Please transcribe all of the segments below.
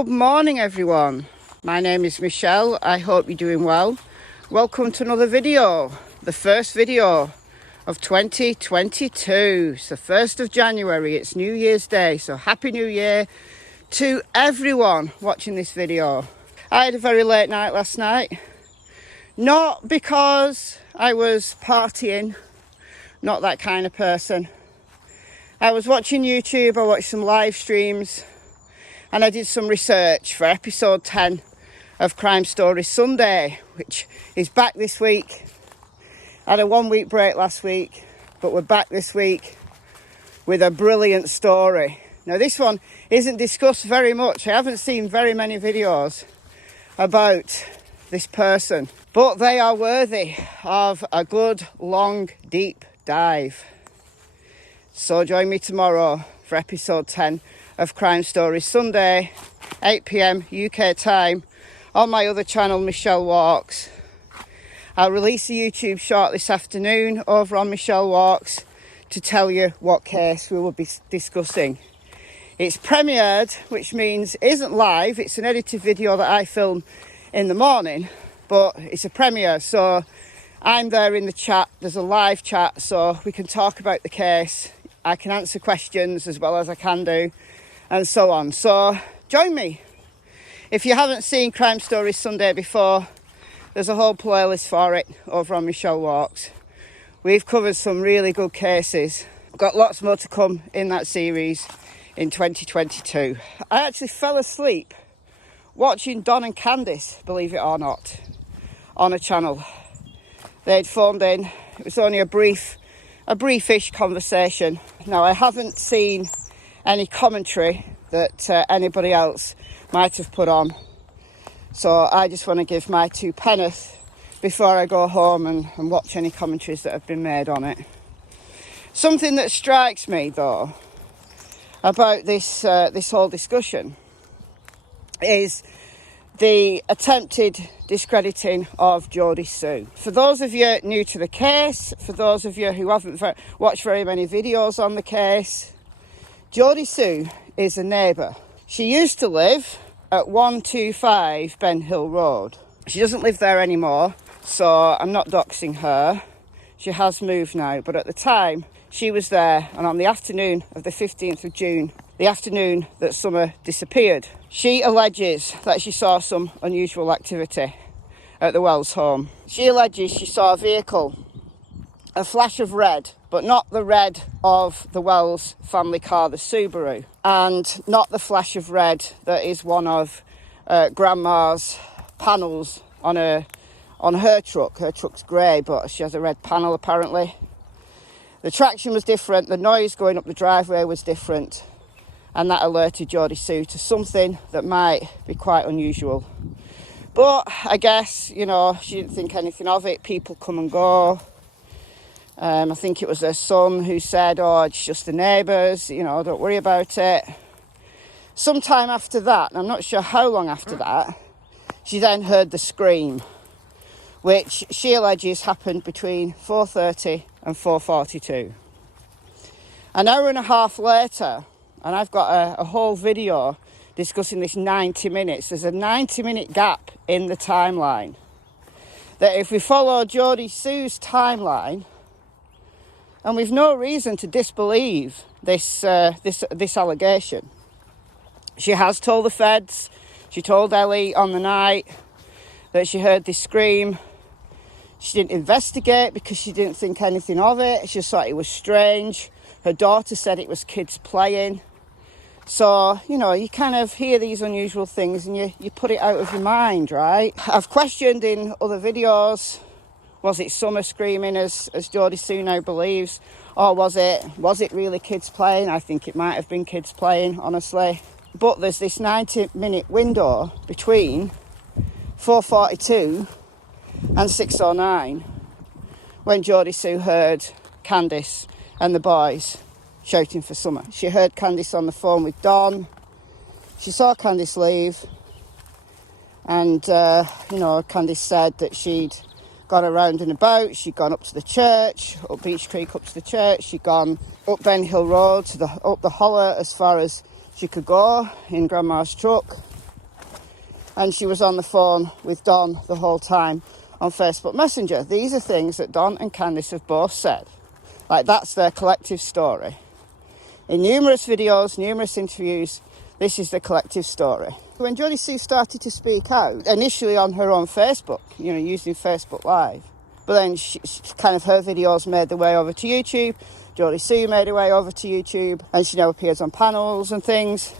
Good morning everyone, my name is Michelle, I hope you're doing well. Welcome to another video, the first video of 2022. It's the 1st of January, it's New Year's Day, so Happy New Year to everyone watching this video. I had a very late night last night, not because I was partying, not that kind of person. I was watching YouTube, I watched some live streams, and I did some research for episode 10 of Crime Stories Sunday, which is back this week. I had a 1 week break last week, but we're back this week with a brilliant story. Now this one isn't discussed very much. I haven't seen very many videos about this person, but they are worthy of a good, long, deep dive. So join me tomorrow for episode 10 of Crime Stories Sunday, 8 PM UK time, on my other channel, Michelle Walks. I'll release a YouTube short this afternoon over on Michelle Walks to tell you what case we will be discussing. It's premiered, which means it isn't live, it's an edited video that I film in the morning, but it's a premiere, so I'm there in the chat, there's a live chat, so we can talk about the case. I can answer questions as well as I can do, and so on. So join me. If you haven't seen Crime Stories Sunday before, there's a whole playlist for it over on Michelle Walks. We've covered some really good cases. We've got lots more to come in that series in 2022. I actually fell asleep watching Don and Candus, believe it or not, on a channel. They'd phoned in. It was only a briefish conversation. Now, I haven't seen any commentary that anybody else might have put on, so I just want to give my two penneth before I go home and watch any commentaries that have been made on it. Something that strikes me though about this whole discussion is the attempted discrediting of Jodie Sue. For those of you new to the case, for those of you who haven't watched very many videos on the case, Jodie Sue is a neighbour. She used to live at 125 Ben Hill Road. She doesn't live there anymore, so I'm not doxing her. She has moved now, but at the time she was there, and on the afternoon of the 15th of June, the afternoon that Summer disappeared, she alleges that she saw some unusual activity at the Wells home. She alleges she saw a vehicle, a flash of red, but not the red of the Wells family car, the Subaru, and not the flash of red that is one of Grandma's panels on her truck. Her truck's grey, but she has a red panel apparently. The traction was different, the noise going up the driveway was different, and that alerted Jodie Sue to something that might be quite unusual. But I guess, you know, she didn't think anything of it. People come and go. I think it was her son who said, oh, it's just the neighbours, you know, don't worry about it. Sometime after that, and I'm not sure how long after that, she then heard the scream, which she alleges happened between 4:30 and 4:42. An hour and a half later, and I've got a whole video discussing this 90 minutes. There's a 90-minute gap in the timeline. That if we follow Jodie Sue's timeline, and we've no reason to disbelieve this allegation. She has told the feds, she told Ellie on the night that she heard this scream. She didn't investigate because she didn't think anything of it. She just thought it was strange. Her daughter said it was kids playing. So, you know, you kind of hear these unusual things and you put it out of your mind, right? I've questioned in other videos, was it Summer screaming as Jodie Sue now believes? Or was it really kids playing? I think it might have been kids playing, honestly. But there's this 90-minute window between 4:42 and 6:09 when Jodie Sue heard Candus and the boys shouting for Summer. She heard Candus on the phone with Don. She saw Candus leave, and Candus said that she'd gone around and about. She'd gone up to the church, up Beach Creek, up to the church. She'd gone up Ben Hill Road up the holler as far as she could go in Grandma's truck. and she was on the phone with Don the whole time on Facebook Messenger. These are things that Don and Candus have both said. Like, that's their collective story. In numerous videos, numerous interviews, this is the collective story. When Jodie Sue started to speak out, initially on her own Facebook, you know, using Facebook Live, but then kind of her videos made their way over to YouTube. Jodie Sue made her way over to YouTube, and she now appears on panels and things.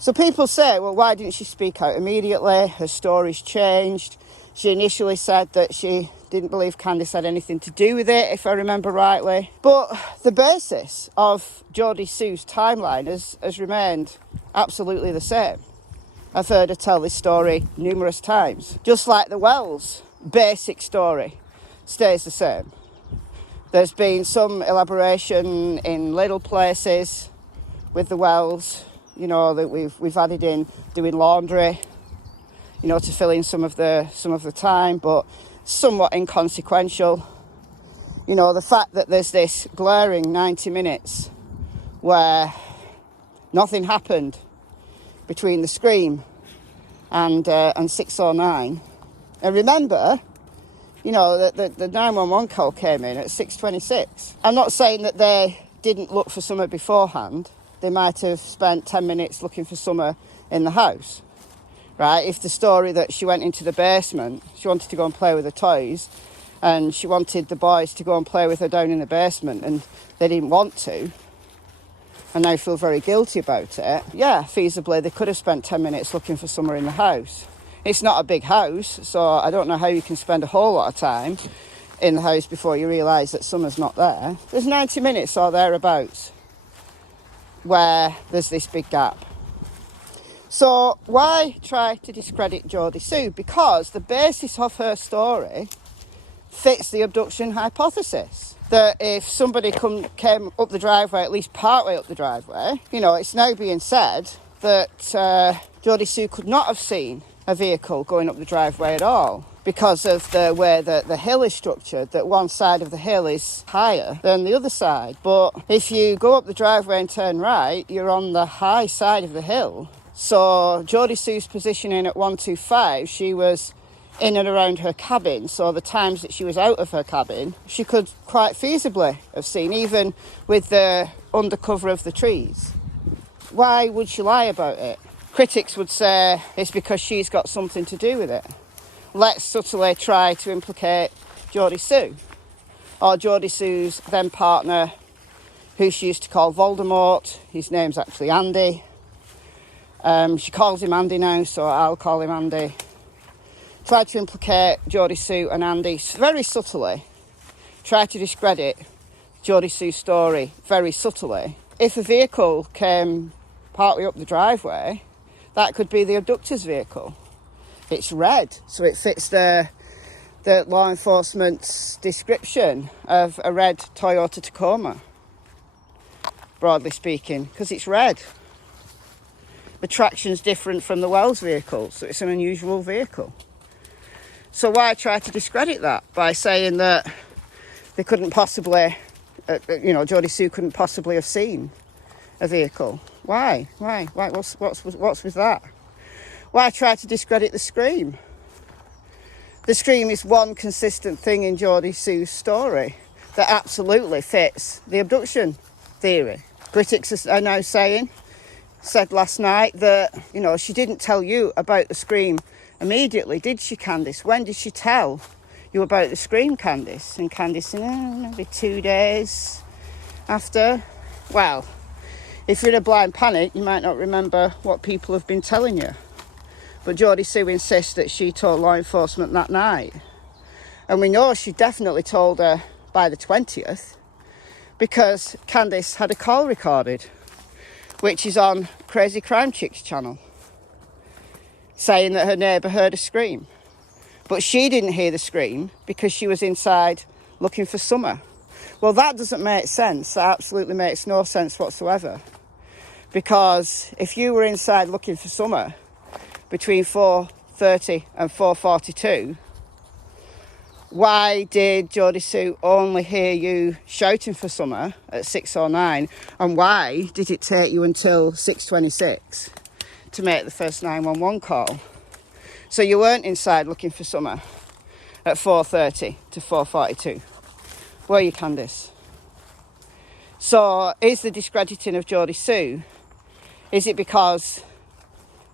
So people say, well, why didn't she speak out immediately? Her story's changed. She initially said that she didn't believe Candus had anything to do with it, if I remember rightly. But the basis of Jodie Sue's timeline has remained absolutely the same. I've heard her tell this story numerous times. Just like the Wells basic story stays the same. There's been some elaboration in little places with the Wells, you know, that we've added in doing laundry, you know, to fill in some of the time, but somewhat inconsequential. You know, the fact that there's this glaring 90 minutes where nothing happened between the scream and 6:09. And remember, you know, that the 911 call came in at 6:26. I'm not saying that they didn't look for Summer beforehand. They might have spent 10 minutes looking for Summer in the house, right? If the story that she went into the basement, she wanted to go and play with her toys, and she wanted the boys to go and play with her down in the basement, and they didn't want to, and now feel very guilty about it, yeah, feasibly they could have spent 10 minutes looking for Summer in the house. It's not a big house, so I don't know how you can spend a whole lot of time in the house before you realise that Summer's not there. There's 90 minutes or thereabouts where there's this big gap. So why try to discredit Jodie Sue? Because the basis of her story fits the abduction hypothesis. That if somebody came up the driveway, at least partway up the driveway, you know, it's now being said that Jodie Sue could not have seen a vehicle going up the driveway at all because of the way that the hill is structured, that one side of the hill is higher than the other side. But if you go up the driveway and turn right, you're on the high side of the hill. So Jodie Sue's positioning at 125, she was in and around her cabin, so the times that she was out of her cabin, she could quite feasibly have seen, even with the undercover of the trees. Why would she lie about it? Critics would say it's because she's got something to do with it. Let's subtly try to implicate Jodie Sue, or Jodie Sue's then partner, who she used to call Voldemort. His name's actually Andy. She calls him Andy now, so I'll call him Andy. Try to implicate Jodie Sue and Andy very subtly. Try to discredit Jodie Sue's story very subtly. If a vehicle came partly up the driveway, that could be the abductor's vehicle. It's red, so it fits the law enforcement's description of a red Toyota Tacoma, broadly speaking, because it's red. The traction's different from the Wells vehicle, so it's an unusual vehicle. So why try to discredit that by saying that they couldn't possibly, Jodie Sue couldn't possibly have seen a vehicle? Why? What's with that? Why try to discredit the scream? The scream is one consistent thing in Jodie Sue's story that absolutely fits the abduction theory. Critics are now said last night that, she didn't tell you about the scream immediately, did she, Candus? When did she tell you about the scream, Candus? And Candus, maybe 2 days after. Well, if you're in a blind panic, you might not remember what people have been telling you. But Jodie Sue insists that she told law enforcement that night. And we know she definitely told her by the 20th because Candus had a call recorded, which is on Crazy Crime Chick's channel, saying that her neighbour heard a scream. But she didn't hear the scream because she was inside looking for Summer. Well, that doesn't make sense. That absolutely makes no sense whatsoever. Because if you were inside looking for Summer between 4:30 and 4:42, why did Jodie Sue only hear you shouting for Summer at 6:09? And why did it take you until 6:26 to make the first 911 call? So you weren't inside looking for summer at 4:30 to 4:42, were you, Candus? So is the discrediting of Geordie Sue, is it because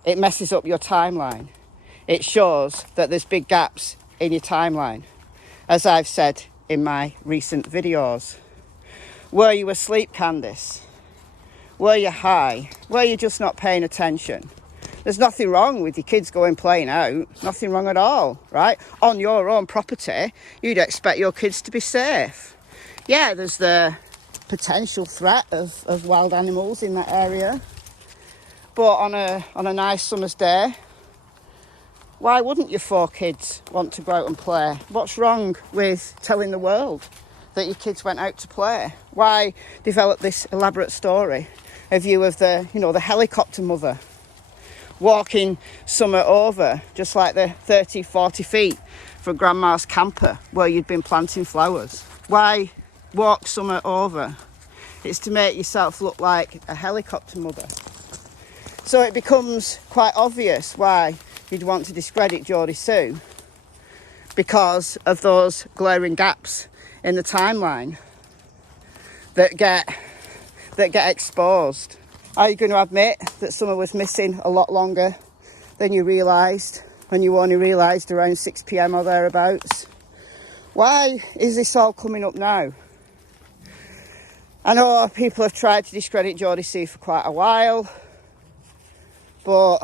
it messes up your timeline? It shows that there's big gaps in your timeline, as I've said in my recent videos. Were you asleep, Candus? Were you high? Were you just not paying attention? There's nothing wrong with your kids going playing out. Nothing wrong at all, right? On your own property, you'd expect your kids to be safe. Yeah, there's the potential threat of wild animals in that area. But on a nice summer's day, why wouldn't your 4 kids want to go out and play? What's wrong with telling the world that your kids went out to play? Why develop this elaborate story of you of the, you know, the helicopter mother walking summer over, just like the 30, 40 feet from Grandma's camper where you'd been planting flowers? Why walk summer over? It's to make yourself look like a helicopter mother. So it becomes quite obvious why you'd want to discredit Geordie Sue, because of those glaring gaps in the timeline that get exposed. Are you going to admit that summer was missing a lot longer than you realised, when you only realised around 6 p.m. or thereabouts? Why is this all coming up now? I know people have tried to discredit Geordie Sue for quite a while, but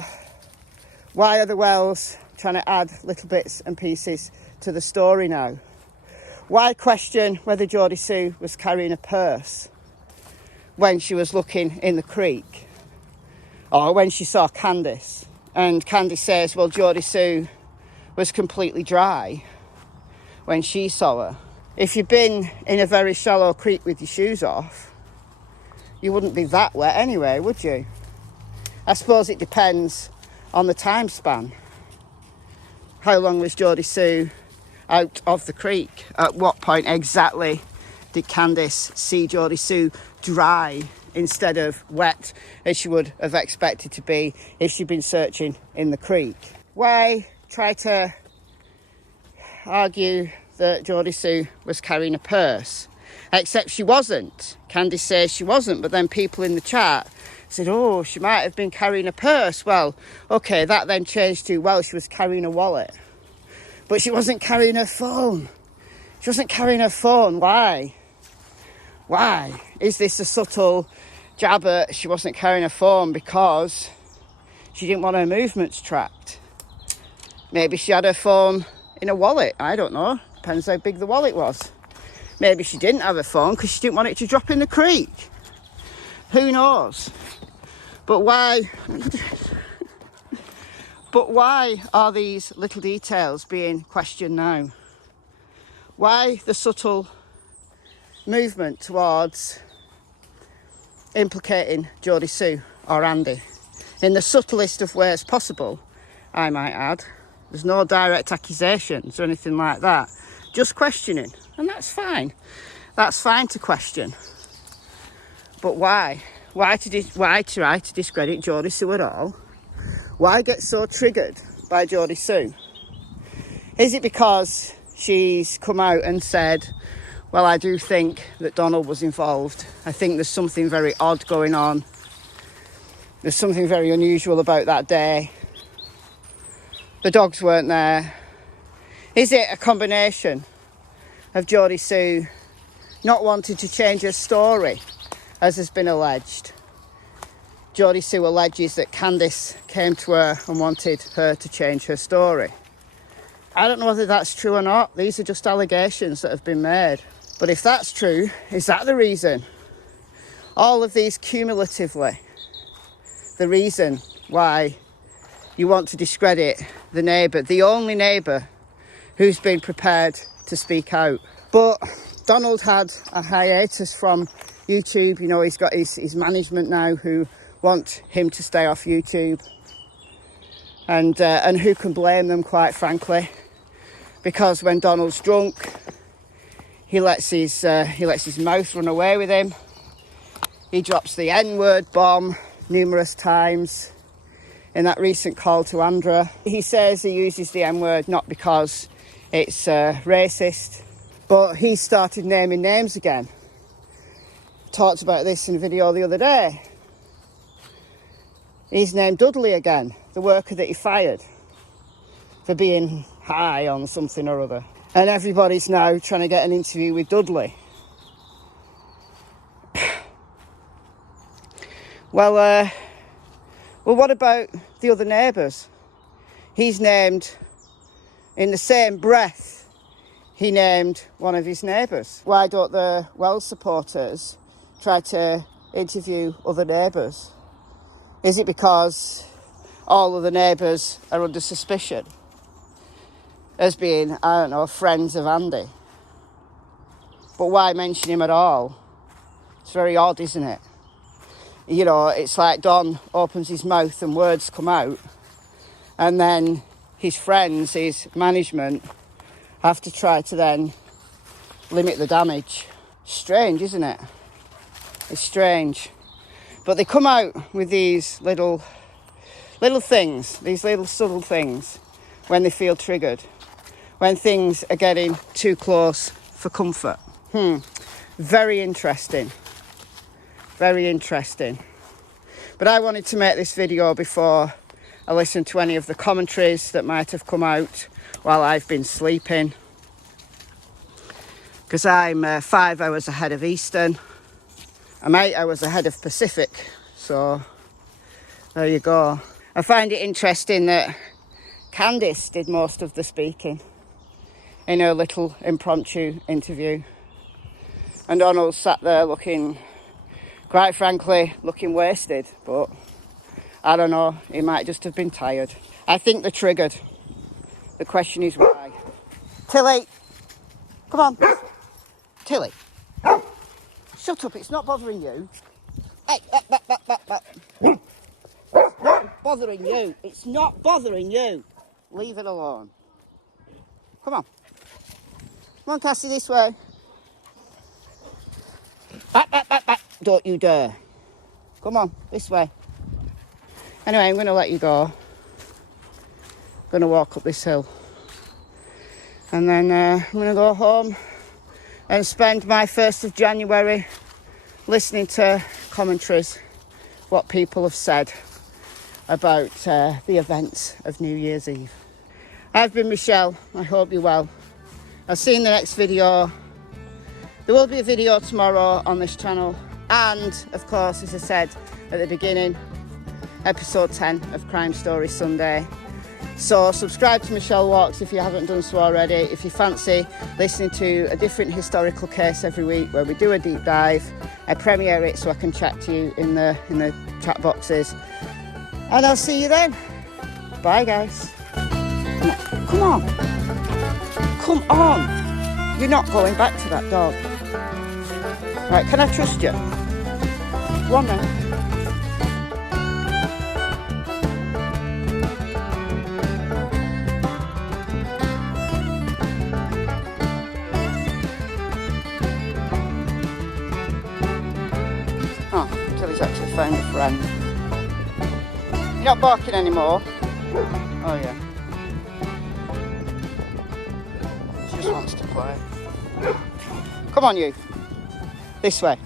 why are the Wells trying to add little bits and pieces to the story now? Why question whether Geordie Sue was carrying a purse when she was looking in the creek, or when she saw Candus? And Candus says, well, Geordie Sue was completely dry when she saw her. If you've been in a very shallow creek with your shoes off, you wouldn't be that wet anyway, would you? I suppose it depends on the time span. How long was Geordie Sue out of the creek? At what point exactly did Candus see Geordie Sue dry instead of wet, as she would have expected to be if she'd been searching in the creek? Why try to argue that Geordie Sue was carrying a purse? Except she wasn't. Candus says she wasn't, but then people in the chat said, oh, she might have been carrying a purse. Well, okay, that then changed to, well, she was carrying a wallet. But she wasn't carrying her phone. She wasn't carrying her phone. Why? Why? Is this a subtle jab at she wasn't carrying her phone because she didn't want her movements tracked? Maybe she had her phone in a wallet. I don't know. Depends how big the wallet was. Maybe she didn't have her phone because she didn't want it to drop in the creek. Who knows? But why? But why are these little details being questioned now? Why the subtle movement towards implicating Geordie Sue or Andy in the subtlest of ways possible, I might add? There's no direct accusations or anything like that. Just questioning, and that's fine. That's fine to question. But why? Why try to discredit Geordie Sue at all? Why get so triggered by Geordie Sue? Is it because she's come out and said, well, I do think that Donald was involved. I think there's something very odd going on. There's something very unusual about that day. The dogs weren't there. Is it a combination of Geordie Sue not wanting to change her story, as has been alleged? Geordie Sue alleges that Candus came to her and wanted her to change her story. I don't know whether that's true or not. These are just allegations that have been made. But if that's true, is that the reason? All of these cumulatively, the reason why you want to discredit the neighbour, the only neighbour who's been prepared to speak out. But Donald had a hiatus from YouTube. You know, he's got his management now who want him to stay off YouTube. And who can blame them, quite frankly? Because when Donald's drunk, he lets his mouth run away with him. He drops the N-word bomb numerous times. in that recent call to Andra. He says he uses the N-word not because it's racist, but he started naming names again. Talked about this in a video the other day. He's named Dudley again, the worker that he fired for being high on something or other. And everybody's now trying to get an interview with Dudley. Well, what about the other neighbours? He's named, in the same breath, he named one of his neighbours. Why don't the Wells supporters try to interview other neighbours? Is it because all of the neighbours are under suspicion as being, I don't know, friends of Andy? But why mention him at all? It's very odd, isn't it? You know, it's like Don opens his mouth and words come out, and then his friends, his management, have to try to then limit the damage. Strange, isn't it? It's strange. But they come out with these little things, these little subtle things, when they feel triggered, when things are getting too close for comfort. Very interesting. Very interesting. But I wanted to make this video before I listened to any of the commentaries that might have come out while I've been sleeping. Because I'm 5 hours ahead of Eastern. I'm 8 hours ahead of Pacific. So there you go. I find it interesting that Candus did most of the speaking in her little impromptu interview. And Donald sat there looking, quite frankly, looking wasted. But I don't know, he might just have been tired. I think they're triggered. The question is why. Tilly, come on. Tilly, shut up, it's not bothering you. Hey, it's not bothering you. It's not bothering you. Leave it alone. Come on. Come on, Cassie, this way. Back. Don't you dare. Come on, this way. Anyway, I'm going to let you go. I'm going to walk up this hill. And then I'm going to go home and spend my 1st of January listening to commentaries, what people have said about the events of New Year's Eve. I've been Michelle. I hope you're well. I'll see you in the next video. There will be a video tomorrow on this channel. And, of course, as I said at the beginning, episode 10 of Crime Story Sunday. So subscribe to Michelle Walks if you haven't done so already. If you fancy listening to a different historical case every week where we do a deep dive, I premiere it so I can chat to you in the chat boxes. And I'll see you then. Bye, guys. Come on. Come on. You're not going back to that dog. Right, can I trust you? Go on then. Actually found a friend. You're not barking anymore. Oh yeah. She just wants to play. Come on you. This way.